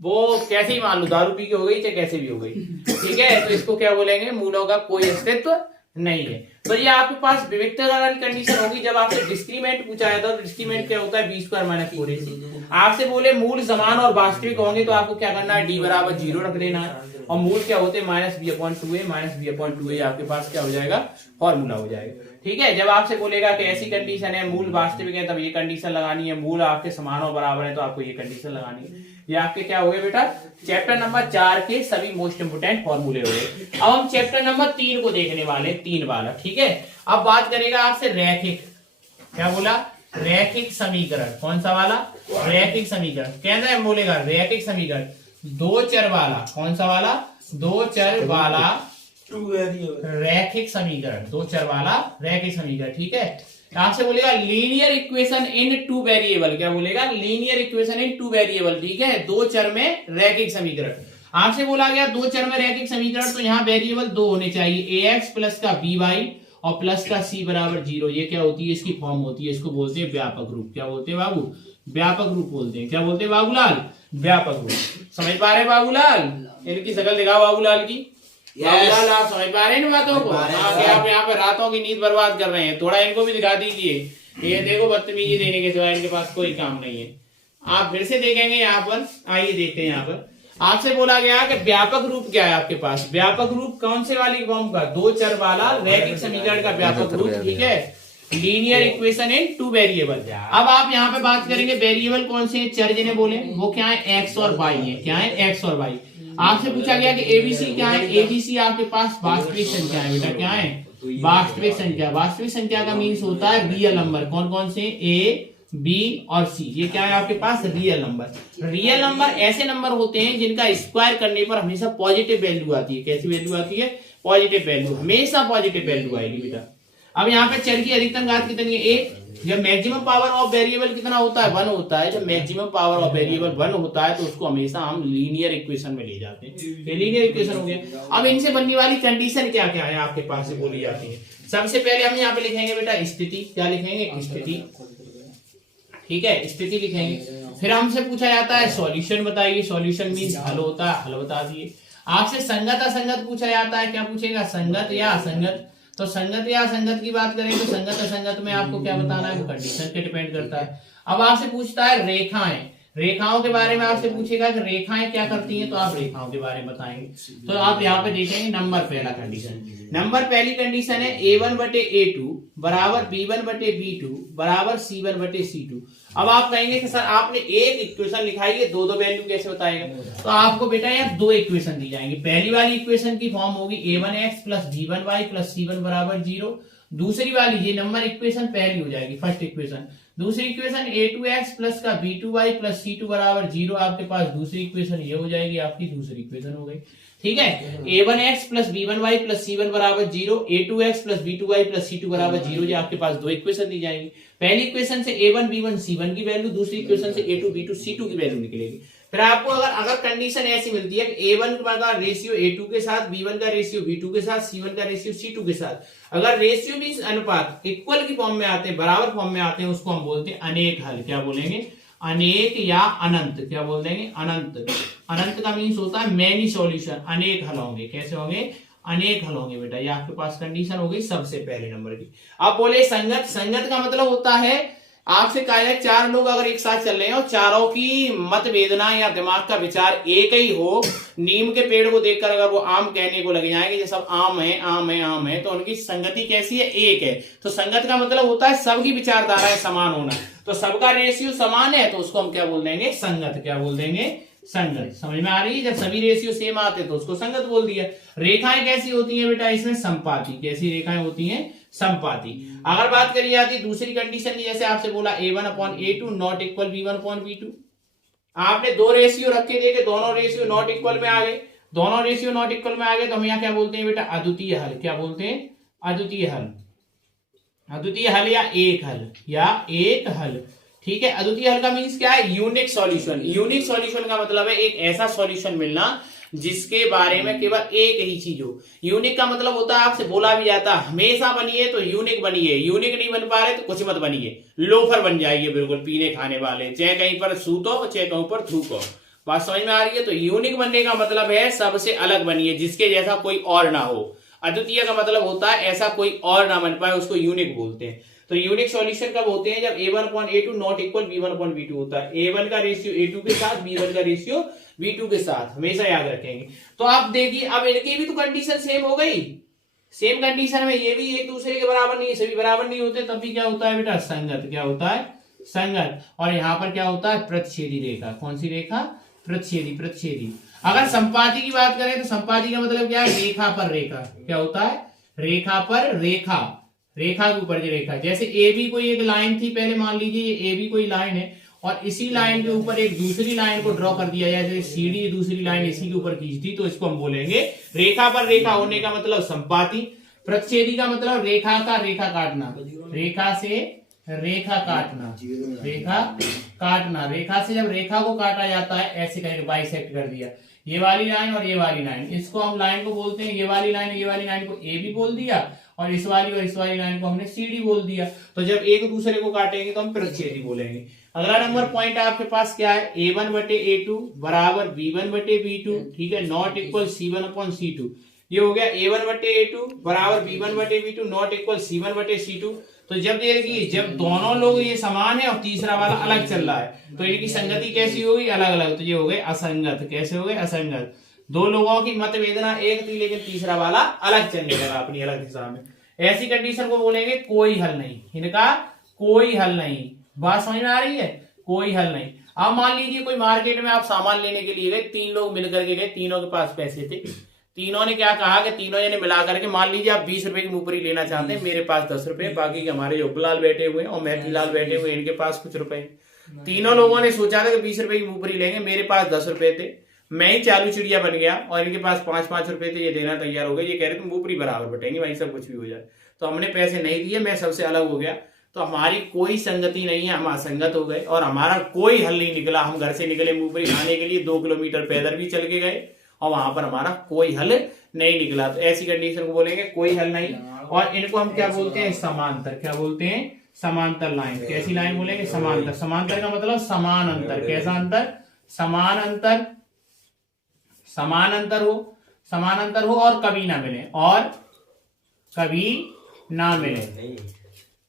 वो कैसे ही मान लो, दारू पी के हो गई चाहे कैसे भी हो गई, ठीक है। तो इसको क्या बोलेंगे, मूलों का कोई अस्तित्व नहीं है। तो ये आपके पास विविक्तता वाली कंडीशन होगी। जब आपसे डिस्क्रीमेंट पूछा जाता है तो डिस्क्रीमेंट क्या होता है, बी स्क्वायर माइनस 4ac। आपसे बोले मूल समान और वास्तविक होंगे तो आपको क्या करना है, डी बराबर 0 रख देना है, और मूल क्या होते हैं minus b upon 2a, minus b upon 2a आपके पास क्या हो जाएगा, फॉर्मूला हो जाएगा, ठीक है। जब आपसे बोलेगा कि ऐसी कंडीशन है मूल वास्तविक है, तब ये कंडीशन लगानी है, मूल आपके समान और बराबर है तो आपको ये कंडीशन लगानी है। ये आपके क्या हो गए बेटा, चैप्टर नंबर 4 के सभी मोस्ट इंपोर्टेंट फॉर्मूले हो गए। अब हम चैप्टर नंबर 3 को देखने वाले, 3 वाला, ठीक है। अब बात करेगा आपसे रैखिक, क्या बोला, रैखिक समीकरण। कौन सा वाला, रैखिक समीकरण। कहना है बोलेगा रैखिक समीकरण दो चर वाला, कौन सा वाला, दो चर वाला रैखिक समीकरण, दो चर वाला रैखिक समीकरण, ठीक है। आपसे बोलेगा लीनियर इक्वेशन इन 2 वेरिएबल, क्या बोलेगा, लीनियर इक्वेशन इन 2 वेरिएबल, ठीक है, दो चर में रैखिक समीकरण। आपसे बोला गया दो चर में रैखिक समीकरण, तो यहाँ वेरिएबल 2 होने चाहिए, ax प्लस का by और प्लस का c बराबर 0। ये क्या होती है, इसकी फॉर्म होती है, इसको बोलते हैं व्यापक रूप। क्या बोलते हैं बाबू, व्यापक रूप बोलते हैं। क्या बोलते हैं बाबूलाल, व्यापक रूप। समझ पा रहे बाबूलाल, इनकी शकल दिखाओ बाबूलाल की। बाबूलाल आप समझ पा रहे हैं बातों को, आप यहाँ पे रातों की नींद बर्बाद कर रहे हैं, थोड़ा इनको भी दिखा दीजिए। ये देखो बदतमीजी देने के सिवाय इनके पास कोई काम नहीं है। आप फिर से देखेंगे यहाँ पर, आइए देखते हैं यहाँ पर। आपसे बोला गया कि व्यापक रूप क्या है आपके पास, व्यापक रूप कौन से वाली फॉर्म का, दो चर वाला रैखिक समीकरण का व्यापक रूप, ठीक है, लीनियर इक्वेशन इन 2 वेरिएबल। अब आप यहाँ पे बात करेंगे वेरिएबल कौन से चर जिन्हें बोले, वो क्या है, एक्स और वाई है। क्या है, एक्स और वाई। आपसे पूछा गया कि एबीसी क्या है, एबीसी आपके पास वास्तविक संख्या है बेटा। क्या है, वास्तविक संख्या। वास्तविक संख्या का मीन्स होता है रियल नंबर। कौन कौन से, ए बी और सी, ये क्या है आपके पास, रियल नंबर। रियल नंबर ऐसे नंबर होते हैं जिनका स्क्वायर करने पर हमेशा पॉजिटिव वैल्यू आती है। कैसी वैल्यू आती है, पॉजिटिव वैल्यू, हमेशा पॉजिटिव वैल्यू आएगी बेटा। अब यहाँ पे चर की अधिकतम घात कितनी है, 1। जब मैक्सिमम पावर ऑफ वेरिएबल कितना होता है, 1 होता है। जब मैक्सिमम पावर ऑफ वेरिएबल 1 होता है तो उसको हमेशा हम लीनियर इक्वेशन में ले जाते हैं। ये लीनियर इक्वेशन हो गया। अब इनसे बनने वाली कंडीशन क्या क्या है आपके पास से बोली जाती है। सबसे पहले हम यहाँ पे लिखेंगे बेटा स्थिति। क्या लिखेंगे, स्थिति, ठीक है, स्थिति लिखेंगे। फिर हमसे पूछा जाता है सॉल्यूशन बताइए। सॉल्यूशन मींस हल होता है, हल बता दिए। आपसे संगत असंगत पूछा जाता है। क्या पूछेगा, संगत या असंगत। तो संगत या असंगत की बात करें तो संगत असंगत में आपको क्या बताना है, वो कंडीशन पे डिपेंड करता है। अब आपसे पूछता है रेखाएं, रेखाओं के बारे में आपसे पूछेगा कि रेखाएं क्या करती हैं, तो आप रेखाओं के बारे में बताएंगे। तो आप यहाँ पे देखेंगे नंबर पहला कंडीशन, नंबर पहली कंडीशन है a1 बटे a2 बराबर b1 बटे b2 बराबर c1 बटे c2। अब आप कहेंगे कि सर आपने एक इक्वेशन लिखाई है, दो दो वैल्यू कैसे बताएगा। तो आपको बेटा यहाँ दो इक्वेशन दी जाएंगी। पहली वाली इक्वेशन की फॉर्म होगी a1x plus b1y plus c1 बराबर 0। दूसरी वाली, ये नंबर इक्वेशन पहली हो जाएगी, फर्स्ट इक्वेशन। दूसरी इक्वेशन a2x प्लस का b2y प्लस c2 बराबर 0। आपके पास दूसरी इक्वेशन ये हो जाएगी, आपकी दूसरी इक्वेशन हो गई, ठीक है। a1x plus b1y plus c1 बराबर 0, a2x plus b2y plus c2 बराबर 0। ये आपके पास दो इक्वेशन दी जाएंगी। पहली इक्वेशन से a1 b1 c1 की वैल्यू, दूसरी इक्वेशन से a2 b2 c2 की वैल्यू निकलेगी। फिर आपको अगर कंडीशन ऐसी मिलती है कि a1 का रेशियो a2 के साथ, b1 का रेशियो b2 के साथ, c1 का रेशियो c2 के साथ, अगर रेशियो मींस अनुपात इक्वल की फॉर्म में आते हैं, बराबर फॉर्म में आते हैं, उसको हम बोलते हैं अनेक हल। क्या बोलेंगे, अनेक या अनंत। क्या बोल देंगे, अनंत। अनंत का मीन्स होता है मैनी सॉल्यूशन, अनेक हल होंगे। कैसे होंगे, अनेक हल होंगे बेटा। ये आपके पास कंडीशन हो गई सबसे पहले नंबर की। अब बोले संगत। संगत का मतलब होता है, आपसे कहा जाए चार लोग अगर एक साथ चल रहे हैं और चारों की मत वेदना या दिमाग का विचार एक ही हो, नीम के पेड़ को देखकर अगर वो आम कहने को लग जाएंगे ये सब आम है आम है आम है, तो उनकी संगति कैसी है, एक है। तो संगत का मतलब होता है सबकी विचारधाराएं समान होना। तो सबका रेशियो समान है तो उसको हम क्या बोल देंगे, संगत। क्या बोल देंगे, संगत। समझ में आ रही है, जब सभी रेशियो सेम आते तो उसको संगत बोल दिया। रेखाएं कैसी होती हैं बेटा, इसमें संपाती। कैसी रेखाएं होती हैं, संपाती। अगर बात करी जाती दूसरी कंडीशन की, जैसे आपसे बोला a1 upon a2 not equal b1 upon b2। आपने दो रेशियो रखे थे कि दोनों रेशियो नॉट इक्वल में आ गए, दोनों रेशियो नॉट इक्वल में आ गए तो हम यहाँ क्या बोलते हैं बेटा, अद्वितीय हल। क्या बोलते हैं, अद्वितीय हल। अद्वितीय हल या एक हल, या एक हल, ठीक है। अद्वितीय हल का मीन्स क्या है, यूनिक सॉल्यूशन। यूनिक सॉल्यूशन का मतलब है एक ऐसा सॉल्यूशन मिलना जिसके बारे में केवल एक ही चीज हो। यूनिक का मतलब होता है, आपसे बोला भी जाता है हमेशा बनिए तो यूनिक बनिए, यूनिक नहीं बन पा रहे तो कुछ मत बनिए, लोफर बन जाइए बिल्कुल पीने खाने वाले, चाहे कहीं पर सूतो चाहे कहीं पर थूको, बात समझ में आ रही है? तो यूनिक बनने का मतलब है सबसे अलग बनिए, जिसके जैसा कोई और ना हो। अद्वितीय का मतलब होता है ऐसा कोई और ना बन पाए, उसको यूनिक बोलते हैं। तो यूनिक सॉल्यूशन कब होते हैं? जब a1/a2 नॉट इक्वल b1/b2 होता है। a1 का रेशियो a2 के साथ, b1 का रेशियो b2 के साथ, हमेशा याद रखेंगे। तो आप देखिए अब इनकी भी तो कंडीशन सेम हो गई। सेम कंडीशन में ये भी एक दूसरे के बराबर नहीं, सभी बराबर नहीं होते, तब भी क्या होता है बेटा? संगत। क्या होता है? संगत। और यहाँ पर क्या होता है? प्रतिच्छेदी रेखा। कौन सी रेखा? प्रतिच्छेदी। प्रतिच्छेदी। अगर संपाती की बात करें तो संपाती का मतलब क्या है? रेखा पर रेखा। क्या होता है? रेखा पर रेखा। रेखा के ऊपर की रेखा। जैसे ए बी कोई एक लाइन थी, पहले मान लीजिए ए बी कोई लाइन है और इसी लाइन के ऊपर एक दूसरी लाइन को ड्रॉ कर दिया जाए, जैसे सीडी दूसरी लाइन इसी के ऊपर खींच दी, तो इसको हम बोलेंगे रेखा पर रेखा होने का मतलब संपाती। प्रतिच्छेदी का मतलब रेखा का रेखा काटना, रेखा से रेखा काटना, रेखा काटना। रेखा से जब रेखा को काटा जाता है ऐसे करके बाइसेक्ट कर दिया, ये वाली लाइन और ये वाली लाइन, इसको हम लाइन को बोलते हैं, ये वाली लाइन को ए भी बोल दिया और इस वाली लाइन को हमने सीडी बोल दिया। तो जब एक दूसरे को काटेंगे तो हम प्रतिच्छेदी बोलेंगे। अगला नंबर पॉइंट आपके पास क्या है? a1/a2 बराबर b1/b2, ठीक है, नॉट इक्वल c1/c2। ये हो गया a1/a2 बराबर b1/b2 नॉट इक्वल c1/c2। तो जब देखिए जब दोनों लोग ये समान है और तीसरा वाला अलग चल रहा है तो इनकी संगति कैसी होगी? अलग अलग। तो ये हो गए असंगत। कैसे हो गए? असंगत। दो लोगों की मत वेदना एक थी लेकिन तीसरा वाला अलग चलने लगा अपनी अलग दिशा में। ऐसी कंडीशन को बोलेंगे कोई हल नहीं, इनका कोई हल नहीं। बात समझ में आ रही है? कोई हल नहीं। अब मान लीजिए कोई मार्केट में आप सामान लेने के लिए गए, तीन लोग मिलकर के गए, तीनों के पास पैसे थे, तीनों ने क्या कहा कि तीनों जने मिला करके, मान लीजिए आप 20 रुपए की मूंगफली लेना चाहते हैं, मेरे पास 10 रुपए, बाकी के हमारे योगलाल बैठे हुए हैं और महतीलाल बैठे हुए हैं, इनके पास कुछ रुपए। तीनों लोगों ने सोचा था कि 20 रुपए की मूंगफली लेंगे, मेरे पास 10 रुपए थे, मैं ही चालू चिड़िया बन गया और इनके पास 5-5 रुपए थे, ये देना तैयार हो गए। ये कह रहे थे मूंगफली बराबर बटेंगे भाई, सब कुछ भी हो जाए। तो हमने पैसे नहीं दिए, मैं सबसे अलग हो गया, तो हमारी कोई संगति नहीं है, हम असंगत हो गए और हमारा कोई हल नहीं निकला। हम घर से निकले मूंगफली खाने के लिए, 2 किलोमीटर पैदल भी चल के गए और वहां पर हमारा कोई हल नहीं निकला। तो ऐसी कंडीशन को बोलेंगे कोई हल नहीं। और इनको हम क्या बोलते हैं? समांतर। क्या बोलते हैं? समांतर लाइन। कैसी लाइन बोलेंगे? समांतर। समांतर का मतलब समान अंतर। कैसा अंतर? समान अंतर। समान अंतर हो, समान अंतर हो और कभी ना मिले, और कभी ना मिले,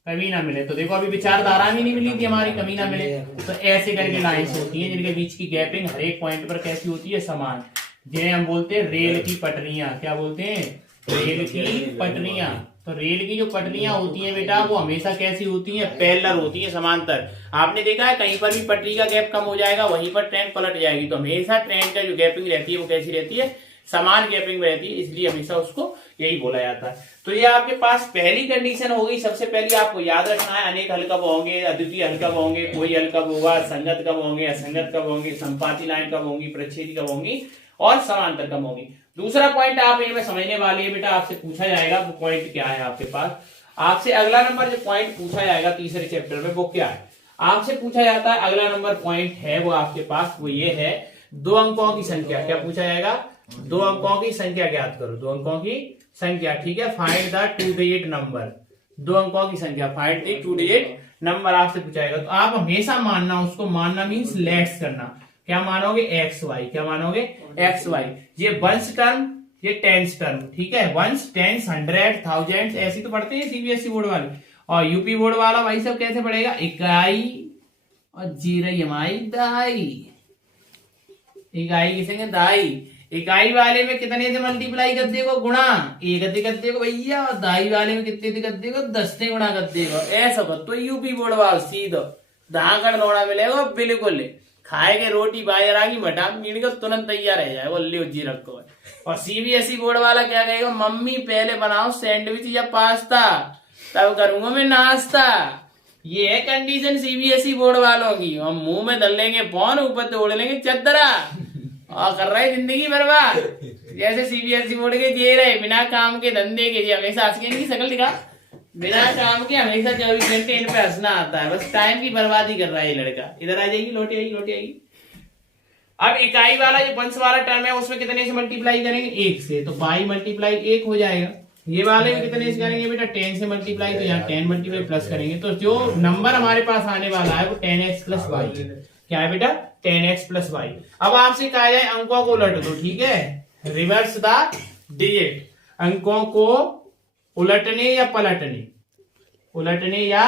कभी ना मिले। तो देखो अभी विचारधारा भी नहीं मिली थी हमारी, कभी ना मिले। तो ऐसे करके लाइन्स होती है जिनके बीच की गैपिंग हर एक पॉइंट पर कैसी होती है? समान, जिन्हें हम बोलते हैं रेल की पटरियां। क्या बोलते हैं? रेल की पटरियां। तो रेल की जो पटरियां होती हैं बेटा वो हमेशा कैसी होती हैं? पैरेलल होती हैं, समांतर। आपने देखा है कहीं पर भी पटरी का गैप कम हो जाएगा वहीं पर ट्रेन पलट जाएगी। तो हमेशा ट्रेन का जो गैपिंग रहती है वो कैसी रहती है? समान गैपिंग में रहती है, इसलिए हमेशा उसको यही बोला जाता है। तो ये आपके पास पहली कंडीशन हो गई। सबसे पहले आपको याद रखना है अनेक हल कब होंगे, अद्वितीय हल कब होंगे, कोई हल कब होगा, संगत कब होंगे, असंगत कब होंगे, संपाती लाइन कब होंगी, प्रतिच्छेदी कब होंगी और समांतर कब होंगी। दूसरा पॉइंट आप इनमें समझने वाले हैं बेटा, आपसे पूछा जाएगा वो पॉइंट क्या है आपके पास। आपसे अगला नंबर जो पॉइंट पूछा जाएगा तीसरे चैप्टर में वो क्या है? आपसे पूछा जाता है अगला नंबर पॉइंट है वो आपके पास, वो ये है 2 अंकों की संख्या। क्या पूछा जाएगा? 2 अंकों की संख्या ज्ञात करो। 2 अंकों की संख्या, ठीक है, फाइंड द 2 डिजिट नंबर। 2 अंकों की संख्या, फाइंड द 2 डिजिट नंबर आपसे पूछा जाएगा। तो आप हमेशा मानना, उसको मानना मीन्स लेट्स करना। क्या मानोगे? X y. क्या मानोगे? X y. ये वंश टर्म, ये टेंस टर्म, ठीक है, वंश, टेंस, 100, थाउजेंड ऐसी तो पढ़ते हैं सीबीएसई बोर्ड वाले। और यूपी बोर्ड वाला भाई सब कैसे पढ़ेगा? इकाई और जीरई दाई। इकाई किसे? दाई। इकाई वाले में कितने से मल्टीप्लाई कर देगा? गुणा। एक कर देगा भैया, और दाई वाले में कितने कर देगा? 10 से गुणा कर देगा। ऐसा कर तो यूपी बोर्ड वाला सीधो धाकड़ दौड़ा मिलेगा बिल्कुल। खाएगे रोटी बाजरा की मटा मीट का तुरंत तैयार रह जाएगा, लियो जी रखो। और सीबीएसई बोर्ड वाला क्या कहेगा? मम्मी पहले बनाओ सैंडविच या पास्ता, तब करूंगा मैं नाश्ता। ये है कंडीशन सीबीएसई बोर्ड वालों की। और मुंह में दल लेंगे फोन, ऊपर तोड़ लेंगे चदरा और कर रहे जिंदगी बर्बाद। जैसे सीबीएसई बोर्ड के जे रहे बिना काम के धंधे के, जी हमेशा हंस के इनकी शकल दिखा, बिना काम के हमेशा 24 घंटे इन पे हंसना आता है, बस टाइम की बर्बादी कर रहा है ये लड़का। इधर आ जाएगी, लौटी आएगी, लौटी आएगी। अब इकाई वाला जो वंश वाला टर्म है उसमें कितने से मल्टीप्लाई करेंगे? 1 से, तो पाई मल्टीप्लाई 1 हो जाएगा। ये वाले में कितने से करेंगे बेटा? 10 से मल्टीप्लाई, तो यहाँ 10 मल्टीप्लाई प्लस करेंगे, तो जो नंबर हमारे पास आने वाला है वो 10x + y। क्या है बेटा 10x प्लस वाई। अब आपसे कहा जाए अंकों को उलट दो, ठीक है, रिवर्स द डिजिट, अंकों को उलटने या पलटने, उलटने या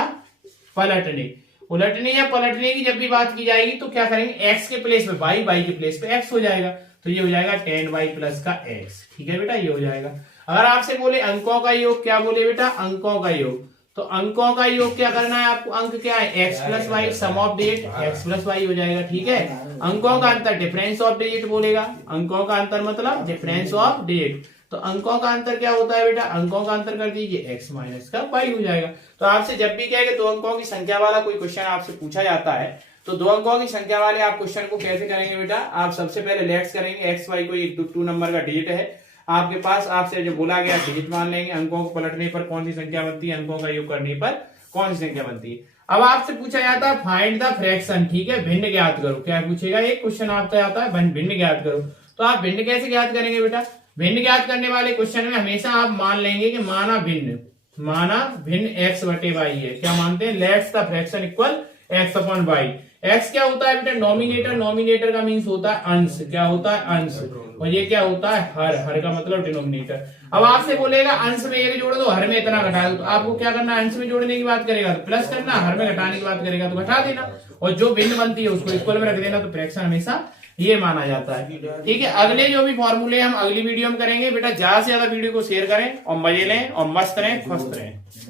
पलटने, उलटने या पलटने की जब भी बात की जाएगी तो क्या करेंगे, x के प्लेस पे y, y के प्लेस पे x हो जाएगा, तो ये हो जाएगा 10y प्लस का x, ठीक है बेटा, ये हो जाएगा। अगर आपसे बोले अंकों का योग, क्या बोले बेटा, अंकों का योग, तो अंकों का योग क्या करना है आपको, अंक क्या है x plus y, sum of digit x plus y हो जाएगा, ठीक है। अंकों का अंतर डिफरेंस ऑफ डिजिट बोलेगा, अंकों का अंतर मतलब डिफरेंस ऑफ डिजिट, तो अंकों का अंतर क्या होता है बेटा, अंकों का अंतर कर दीजिए x माइनस का y हो जाएगा। तो आपसे जब भी क्या है कि दो अंकों की संख्या वाला कोई क्वेश्चन आपसे पूछा जाता है तो दो अंकों की संख्या वाले आप क्वेश्चन को कैसे करेंगे बेटा, आप सबसे पहले लेट्स करेंगे, x y को एक 2 नंबर का डिजिट है आपके पास, आपसे जो बोला गया डिजिट मान लेंगे, अंकों को पलटने पर कौन सी संख्या बनती है, अंकों का योग करने पर कौन सी संख्या बनती है। अब आपसे पूछा जाता है फाइंड द फ्रैक्शन, ठीक है, भिन्न ज्ञात करो, क्या पूछेगा, एक क्वेश्चन आपसे आता है भिन्न ज्ञात करो, तो आप भिन्न कैसे ज्ञात करेंगे बेटा, भिन्न ज्ञात करने वाले क्वेश्चन में हमेशा आप मान लेंगे कि माना भिन्न x बटे वाई है, क्या मानते हैं, let's the fraction equal x upon y. x क्या होता है बेटा, नॉमिनेटर, नॉमिनेटर का मीन्स होता है अंश, क्या होता है अंश, और ये क्या होता है हर, हर का मतलब डिनोमिनेटर। अब आपसे बोलेगा अंश में एक जोड़ दो, हर में इतना घटा दो, तो आपको क्या करना है, अंश में जोड़ने की बात करेगा तो प्लस करना, हर में घटाने की बात करेगा तो घटा देना, और जो भिन्न बनती है उसको इक्वल में रख देना, तो फ्रैक्शन हमेशा ये माना जाता है, ठीक है। अगले जो भी फॉर्मूले हम अगली वीडियो में करेंगे बेटा, ज्यादा से ज्यादा वीडियो को शेयर करें और मजे लें और मस्त रहें, खुश रहें।